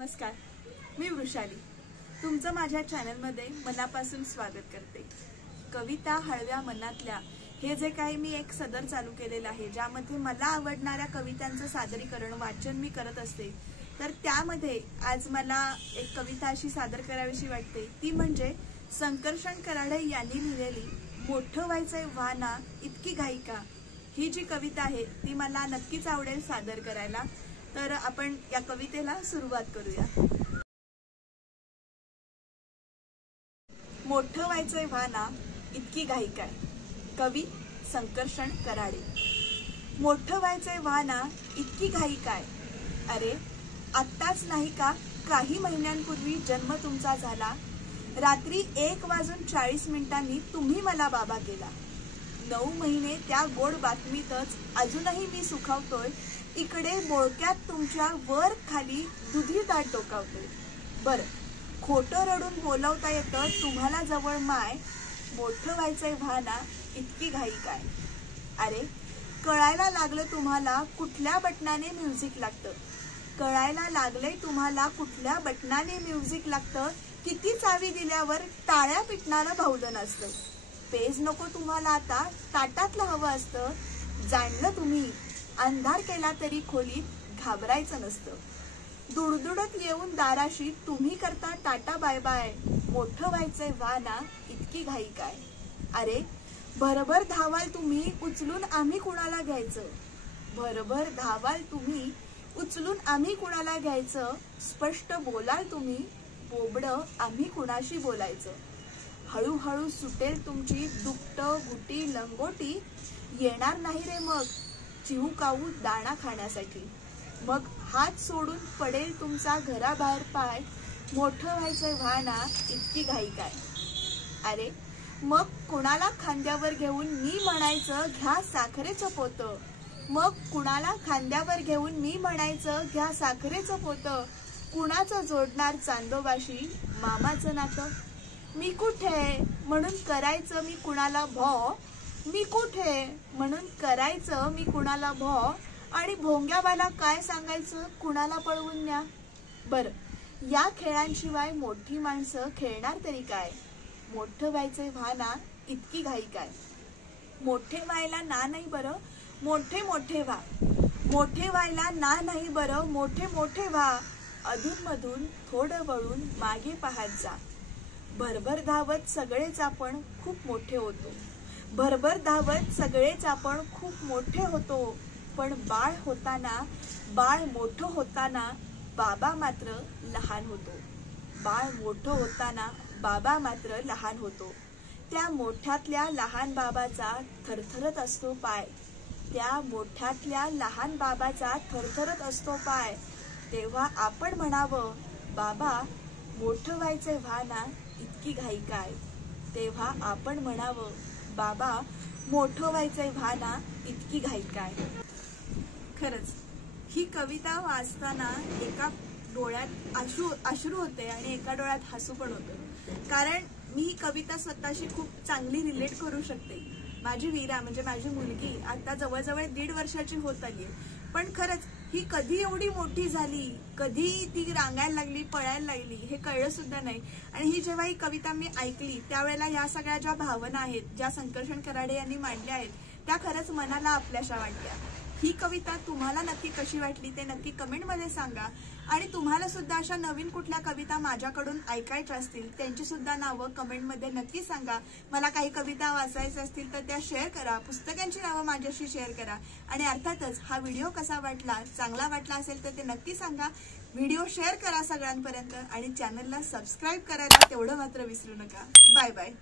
नमस्कार, मी वृषाली तुमचं माझ्या चॅनलमध्ये मनापासून स्वागत करते। कविता हळव्या मनातल्या हे जे काही मी एक सदर चालू केलेलं आहे, ज्यामध्ये मला आवडणाऱ्या कवितांचं सादरीकरण वाचन मी करत असते। तर त्यामध्ये आज मला एक कविता अशी सादर करावीशी वाटते, ती म्हणजे संकर्षण कराडे यांनी लिहिलेली मोठं व्हायचंय वाना इतकी घाई का। ही जी कविता आहे ती मला नक्कीच आवडेल सादर करायला। तर आपण या कवितेला सुरुवात करूया। मोठं व्हायचंय वाना इतकी घाई काय। कवी संकर्षण कराडे। मोठं व्हायचंय वाना इतकी घाई काय। अरे आत्ताच नाही का काही महिन्यांपूर्वी जन्म तुमचा झाला। रात्री 1:40 तुम्ही मला बाबा केला। 9 महिने त्या गोड बातमीतच अजूनही मी सुखावतोय। इकडे बोळक्यात तुमच्या वर खाली दुधी ताट टोकावतोय। बर खोटं रडून बोलवता येतं तुम्हाला जवळ माय। मोठं व्हायचंय वाना इतकी घाई काय। अरे कळायला लागलं तुम्हाला कुठल्या बटनाने म्युझिक लागतं। कळायला लागलंय तुम्हाला कुठल्या बटनाने म्युझिक लागतं। किती चावी दिल्यावर टाळ्या पिटणारं भाऊलं नसतं। पेज नको तुम्हाला आता ताटातलं हवं असतं। जाणलं तुम्ही अंधार केला तरी खोलीत घाबरायचं नसतं। दुडदुडत येऊन दाराशी तुम्ही करता टाटा बाय बाय। मोठं व्हायचंय वाना इतकी घाई काय। अरे भरभर धावाल तुम्ही उचलून आम्ही कुणाला घ्यायचं। भरभर धावाल तुम्ही उचलून आम्ही कुणाला घ्यायचं। स्पष्ट बोलाल तुम्ही बोबडं आम्ही कुणाशी बोलायचं। हळूहळू सुटेल तुमची दुपट गुटी लंगोटी। येणार नाही रे मग चिवकाऊ दाणा खाण्यासाठी। मग हात सोडून पडेल तुमचा घराबाहेर पाय। मोठं व्हायचंय वाना इतकी घाई काय। अरे मग कुणाला खांद्यावर घेऊन मी म्हणायचं घ्या साखरेचं पोतं। मग कुणाला खांद्यावर घेऊन मी म्हणायचं घ्या साखरेचं पोतं। कुणाचं जोडणार चांदोबाशी मामाचं नातं। मी कुठे म्हणून करायचं मी कुणाला भॉ। मी कुठे म्हणून करायचं मी कुणाला भॉ। आणि भोंग्यावाला काय सांगायचं कुणाला पळवून न्या। बर या खेळांशिवाय मोठी माणसं खेळणार तरी काय। मोठं व्हायचंय वाना इतकी घाई काय। मोठे व्हायला ना नाही बरं मोठे मोठे व्हा। मोठे व्हायला ना नाही बरं मोठे मोठे व्हा। अधून मधून थोडं वळून मागे पाहत जा। भरभर धावत सगळेच आपण खूप मोठे होतो। भरभर धावत सगळेच आपण खूप मोठे होतो। पण बाळ मोठं होताना बाबा मात्र लहान होतो। बाळ मोठं होताना बाबा मात्र लहान होतो। त्या मोठ्यातल्या लहान बाबाचा थरथरत असतो पाय। त्या मोठ्यातल्या लहान बाबाचा थरथरत असतो पाय। तेव्हा आपण म्हणावं बाबा मोठं व्हायचंय वाना इतकी घाई काय। तेव्हा आपण म्हणावं बाबा मोठं व्हायचंय वाना इतकी घाई काय। खरंच ही कविता वाचताना एका डोळ्यात अश्रू होते आणि एका डोळ्यात हसू पण होतं। कारण मी ही कविता स्वतःशी खूप चांगली रिलेट करू शकते। माझी वीरा म्हणजे माझी मुलगी आता जवळजवळ 1.5 वर्षाची होत आली। पण खरंच ही कधी एवढी मोठी झाली, कधी ती रांगायला लागली पळायला लागली हे कळलं सुद्धा नाही। आणि ही जेव्हा ही कविता मी ऐकली त्यावेळेला या सगळ्या ज्या भावना आहेत, ज्या संकर्षण कराडे यांनी मांडल्या आहेत, त्या खरंच मनाला आपल्याशा वाटल्या। ही कविता तुम्हाला नक्की कशी वाटली ते नक्की कमेंटमध्ये सांगा। आणि तुम्हाला सुद्धा अशा नवीन कुठल्या कविता माझ्याकडून ऐकायच्या असतील त्यांची सुद्धा नावं कमेंटमध्ये नक्की सांगा। मला काही कविता वाचायच्या असतील तर त्या शेअर करा। पुस्तकांची नावं माझ्याशी शेअर करा। आणि अर्थातच हा व्हिडिओ कसा वाटला, चांगला वाटला असेल तर ते नक्की सांगा। व्हिडिओ शेअर करा सगळ्यांपर्यंत आणि चॅनलला सबस्क्राईब करायला तेवढं मात्र विसरू नका। Bye bye.